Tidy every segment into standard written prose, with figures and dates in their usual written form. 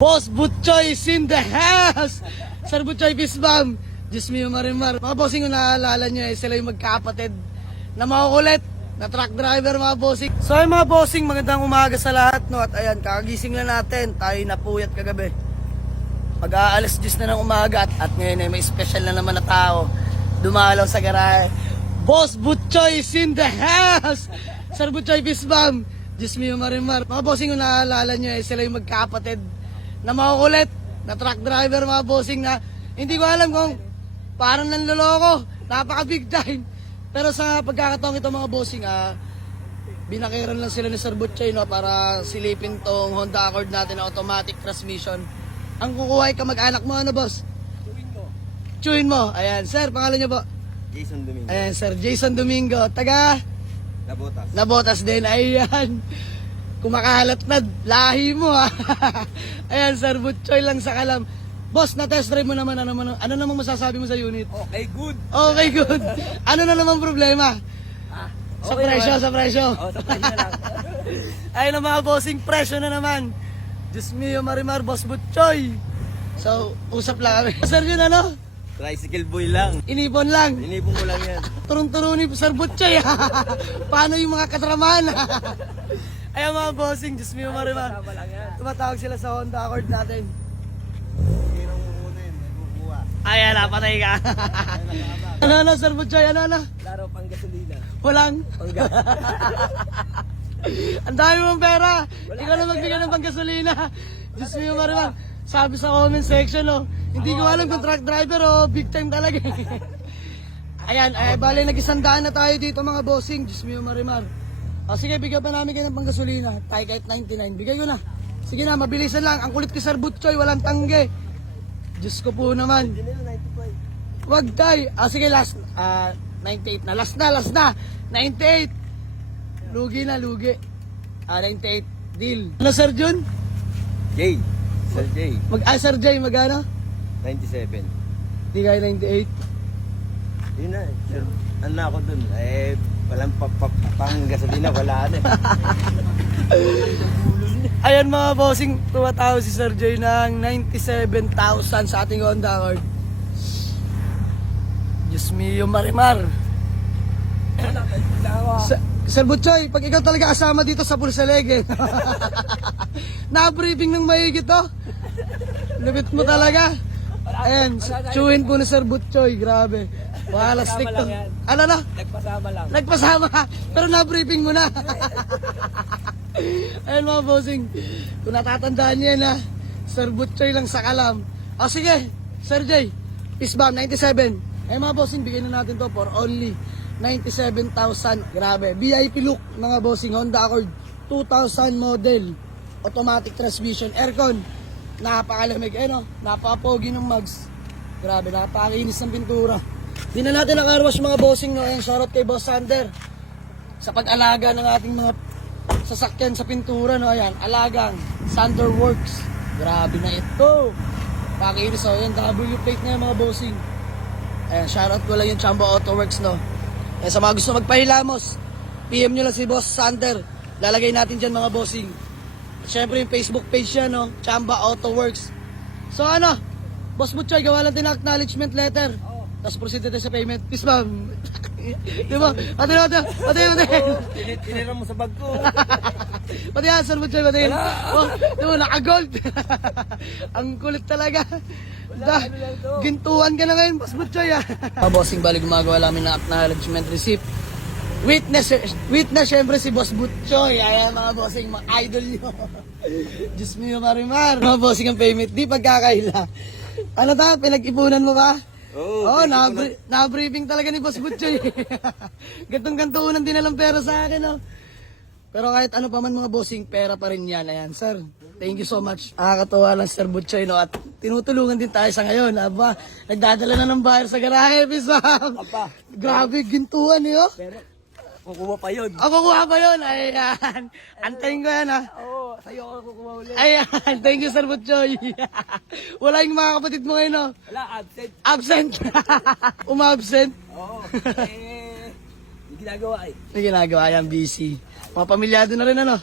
Boss Butchoy is in the house! Sir Butchoy Fistbomb, Diyos mio marimar. Mga bossing, kung naaalala nyo sila yung magkapatid na makukulit na truck driver, mga bossing. So ay mga bossing, magandang umaga sa lahat, no? At ayan, kakagising na natin, tayo napuyat kagabi. Pag-aalas 10 na ng umaga at ngayon ay may special na naman na tao dumalaw sa garahe. Boss Butchoy is in the house! Sir Butchoy Fistbomb, Diyos mio marimar. Mga bossing, kung naaalala nyo sila yung magkapatid na makukulit na truck driver, mga bossing, na hindi ko alam kung parang nanloloko, napaka big time. Pero sa pagkakataong ito, mga bossing, binakiran lang sila ni Sir Butchoy, no, para silipin tong Honda Accord natin na automatic transmission. Ang kukuha ay kamag-anak mo, ano boss? Chewin mo. Ayan, sir, pangalan niyo po? Jason Domingo. Ayan, sir, Jason Domingo. Taga? Nabotas. Nabotas din. Ayan. Kumakalat na lahi mo, ha. Ayan, Sir Butchoy lang sa kalam. Boss, na-test drive mo naman. Ano namang masasabi mo sa unit? Okay, good. Okay, good. Ano na namang problema? Sa okay presyo, naman. sa presyo. Sa presyo na lang. Ayun ang mga bossing, presyo na naman. Diyos mio marimar, Boss Butchoy. So, usap lang kami. Sir, yun ano? Tricycle boy lang. Inipon lang. Inipon ko lang yan. Turun-turo ni Sir Butchoy. Paano yung mga katraman? Ayan mga bossing, Diyos mio marimar. Kasama lang yan. Tumatawag sila sa Honda Accord natin. Hirang kukunin, may kukuha. Ayan na, patay ka. Ano, Sir Butchoy, ano? Laro pang gasolina. Walang. Ang dami mong pera. Ikaw na magbigay ng panggasolina. Diyos mio marimar. Sabi sa comment section, oh, hindi ko alam kung truck driver o big time talaga. Ayan, bale, nag-isandaan na tayo dito mga bossing. Diyos mio marimar. O sige, bigyan pa namin kayo ng panggasolina. Tayo kahit 99. Bigay ko na. Sige na, mabilisan lang. Ang kulit kay Sir Butchoy, walang tangge. Diyos ko po naman. Hindi nila 95. Wag tayo. Sige, last. 98 na. Last na. 98. Lugi na, lugi. 98. Deal. Ano, Sir Jun? Jay. Sir Jay. Sir Jay, magano? 97. Di kaya 98. Yun na. Sir, ano na ako dun? Walang pang gasolina, wala na. Ayan mga bossing, tumatawag si Sir Jay ng 97,000 sa ating Honda Accord. Diyos mio marimar. Sir Butchoy, pag ikaw talaga kasama dito sa Pulsalege, na-briefing ng maigit to. Lupit mo talaga. Ayan, chewin po ni Sir Butchoy, grabe. Wala stick to. Ano na? Nagpasama lang. Nagpasama ka, pero na-briefing mo na. Ayan mga bossing, kung natatandaan niyo yan, Sir Butchoy lang sa kalam. O sige, Sir Jay, Fistbomb 97. Ayan mga bossing, bigyan na natin to for only 97,000. Grabe, VIP look mga bossing, Honda Accord 2000 model, automatic transmission, aircon, napakalamig, napapogi ng mugs. Grabe, napakakinis ng pintura. Di na natin nakarwash mga bossing, no? Ayan, shoutout kay Boss Sander sa pag-alaga ng ating mga sasakyan sa pintura, no? Ayan, alagang Sander Works. Grabe na ito. Pakinis, oh. Ayan, W plate na yan mga bossing. Ayan, shoutout ko lang yung Chamba Auto Works, no? Ayan, sa mga gusto magpahilamos, PM nyo lang si Boss Sander. Lalagay natin dyan mga bossing. At syempre yung Facebook page niya, no? Chamba Auto Works. So ano, Boss Butchoy, gawa lang din ang acknowledgement letter. Tapos proceed tayo sa payment. Peace, ma'am. Di ba? Pati. Tinira mo sa bag ko. Pati yan, Sir Butchoy, pati. Oh, di ba, naka-gold. Ang kulit talaga. Gintuan ka na ngayon, Boss Butchoy, bossing, bali gumagawa namin ng acknowledgement receipt. Witness syempre si Boss Butchoy. Ayan mga bossing, mga idol nyo. Diyos mio marimar. Mga bossing ang payment, di pagkakaila. Ano ta, pinag-ipunan mo ba? Oo, na-briefing talaga ni Boss Butchoy. Gantong-gantuunan din nalang pera sa akin, no? Pero kahit ano pa man mga bossing, pera pa rin yan. Ayan, sir. Thank you so much. Nakakatuwa lang, Sir Butchoy, no? At tinutulungan din tayo sa ngayon. Aba, nagdadala na ng buyer sa garahe, Bisam. Grabe, gintuan, eh, oh. Pero, kukuha pa yun. Kukuha pa yun. Ayan. Antayin ko yan, ha. Oo, sa'yo ako kukuha ulit. Ayan. Thank you, Sir Butchoy. Wala yung mga kapatid mo ngayon, no? Wala, absent. Absent. Umabsent. Oo, yung ginagawa eh. May ginagawa yan, busy. Mga pamilyado na rin, ano?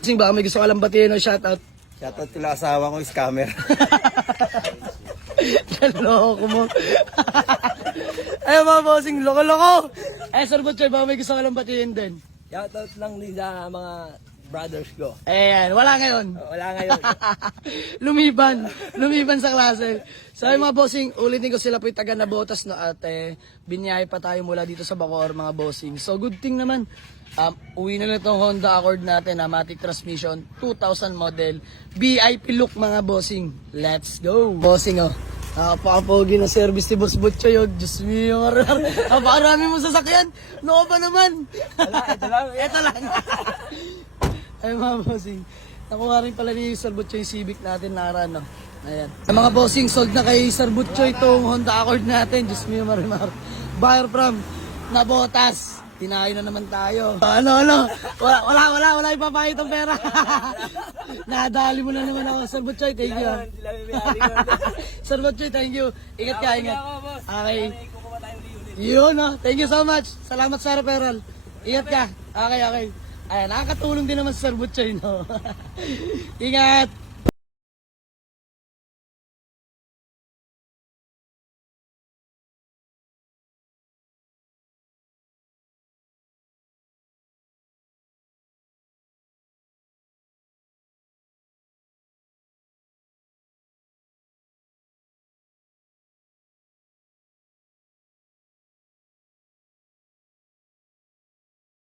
Kasi baka may gusto ka lang batiin o shoutout. Shoutout ko lang asawa ko, scammer. Loko mo. Ayun mga bossing, loko-loko. Sir Butchoy, baka may gusto ka lang batiin din. Shoutout lang din sa mga brothers ko. Ayan, wala ngayon. Wala ngayon. lumiban sa klase. So ay mga bossing, ulitin ko sila po yung taga na botas no at binyay pa tayo mula dito sa Bacoor mga bossing. So good thing naman, uwi na lang itong Honda Accord natin na matic transmission, 2000 model, VIP look mga bossing. Let's go! Bossing oh. Napakapogi na service ni Boss Butchoy oh. Diyos mio, napakarami mo sasakyan. No ba naman? Wala, ito lang. Ito lang. Ay mga bossing, nakuha rin pala ni Sir Butchoy yung Civic natin na no. Ayan. Ay, mga bossing, sold na kay Sir Butchoy itong Honda Accord natin. Diyos mio, marimar. Buyer from Nabotas. Tinayo na naman tayo. Ano? Wala ipapahit ang pera. Nadali mo na naman ako. Sir Butchoy, thank you. Sir Butchoy, thank you. Ingat ka, ingat. Okay. Yun, no? Thank you so much. Salamat sa referral. Ingat ka. Okay. Ayan, nakakatulong din naman si Sir Butchoy, no? Ingat.